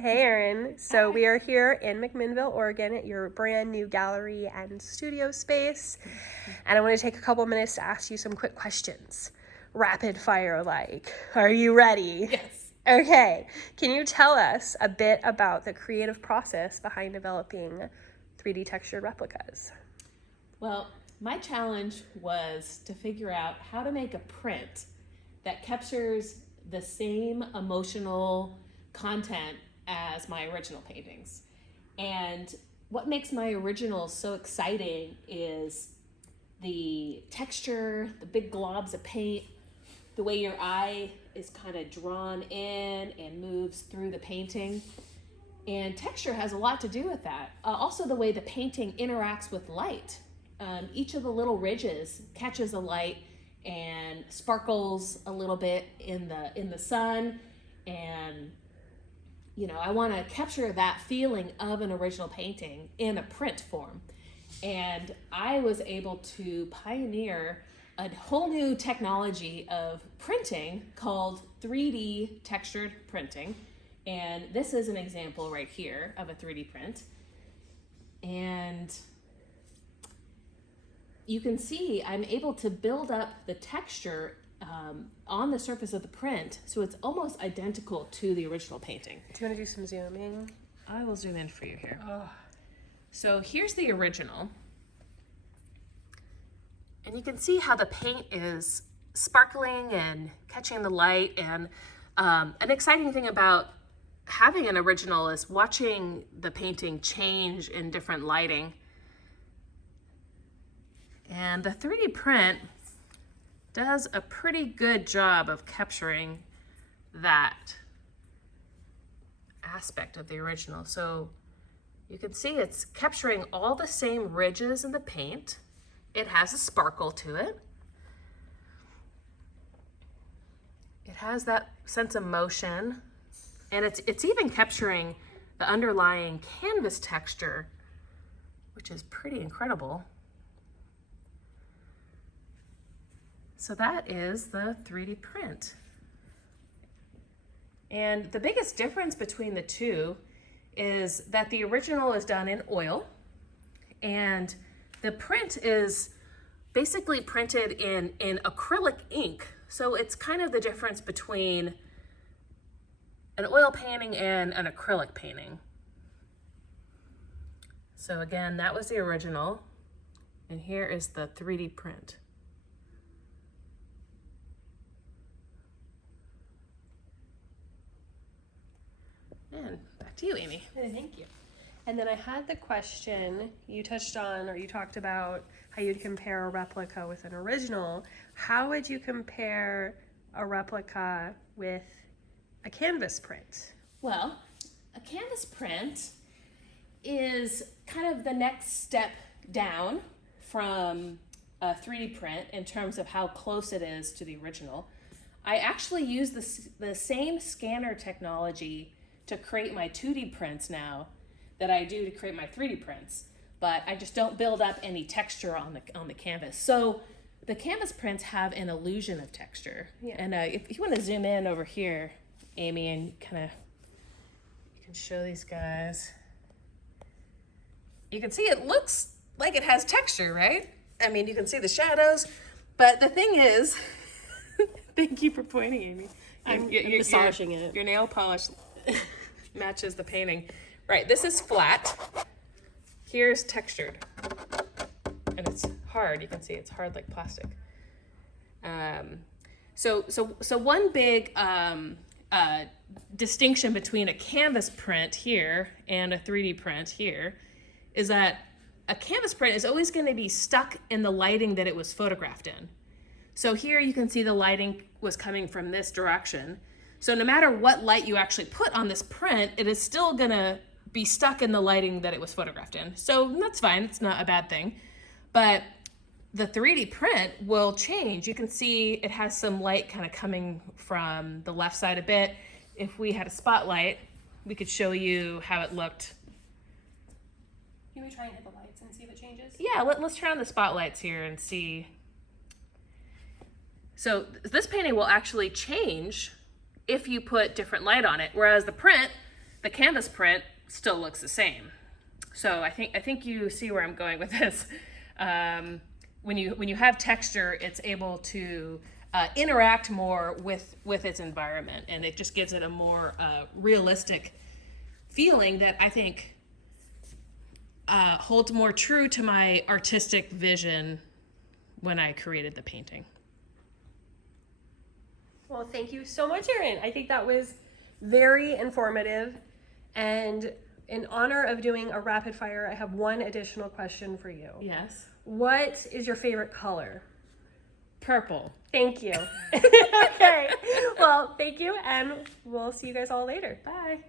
Hey, Erin. So we are here in McMinnville, Oregon at your brand new gallery and studio space. And I want to take a couple minutes to ask you some quick questions. Rapid fire like. Are you ready? Yes. Okay. Can you tell us a bit about the creative process behind developing 3D textured replicas? Well, my challenge was to figure out how to make a print that captures the same emotional content as my original paintings. And what makes my originals so exciting is the texture, the big globs of paint, the way your eye is kind of drawn in and moves through the painting. And texture has a lot to do with that. Also the way the painting interacts with light. Each of the little ridges catches a light and sparkles a little bit in the sun, and I want to capture that feeling of an original painting in a print form. And I was able to pioneer a whole new technology of printing called 3D textured printing. And this is an example right here of a 3D print. And you can see I'm able to build up the texture on the surface of the print, so it's almost identical to the original painting. Do you want to do some zooming? I will zoom in for you here. Oh. So here's the original. And you can see how the paint is sparkling and catching the light. And an exciting thing about having an original is watching the painting change in different lighting. And the 3D print does a pretty good job of capturing that aspect of the original. So you can see it's capturing all the same ridges in the paint. It has a sparkle to it. It has that sense of motion, and it's even capturing the underlying canvas texture, which is pretty incredible. So that is the 3D print. And the biggest difference between the two is that the original is done in oil, and the print is basically printed in acrylic ink. So it's kind of the difference between an oil painting and an acrylic painting. So again, that was the original, and here is the 3D print. And back to you, Amy. Thank you. And then I had the question, you touched on, or you talked about how you'd compare a replica with an original. How would you compare a replica with a canvas print? Well, a canvas print is kind of the next step down from a 3D print in terms of how close it is to the original. I actually use the same scanner technology to create my 2D prints now that I do to create my 3D prints, but I just don't build up any texture on the canvas. So the canvas prints have an illusion of texture. Yeah. And if you want to zoom in over here, Amy, and you can show these guys. You can see it looks like it has texture, right? I mean, you can see the shadows, but the thing is, thank you for pointing, Amy. I'm massaging it. Your nail polish matches the painting. Right, this is flat. Here's textured. And it's hard. You can see it's hard like plastic. So one big distinction between a canvas print here and a 3D print here is that a canvas print is always going to be stuck in the lighting that it was photographed in. So here you can see the lighting was coming from this direction. So no matter what light you actually put on this print, it is still gonna be stuck in the lighting that it was photographed in. So that's fine, it's not a bad thing. But the 3D print will change. You can see it has some light kind of coming from the left side a bit. If we had a spotlight, we could show you how it looked. Can we try and hit the lights and see if it changes? Yeah, let's turn on the spotlights here and see. So this painting will actually change if you put different light on it, whereas the print the canvas print still looks the same. So I think you see where I'm going with this. When you have texture, it's able to interact more with its environment, and it just gives it a more realistic feeling that I think holds more true to my artistic vision when I created the painting. Well, thank you so much, Erin. I think that was very informative. And in honor of doing a rapid fire, I have one additional question for you. Yes. What is your favorite color? Purple. Thank you. Okay. Well, thank you, and we'll see you guys all later. Bye.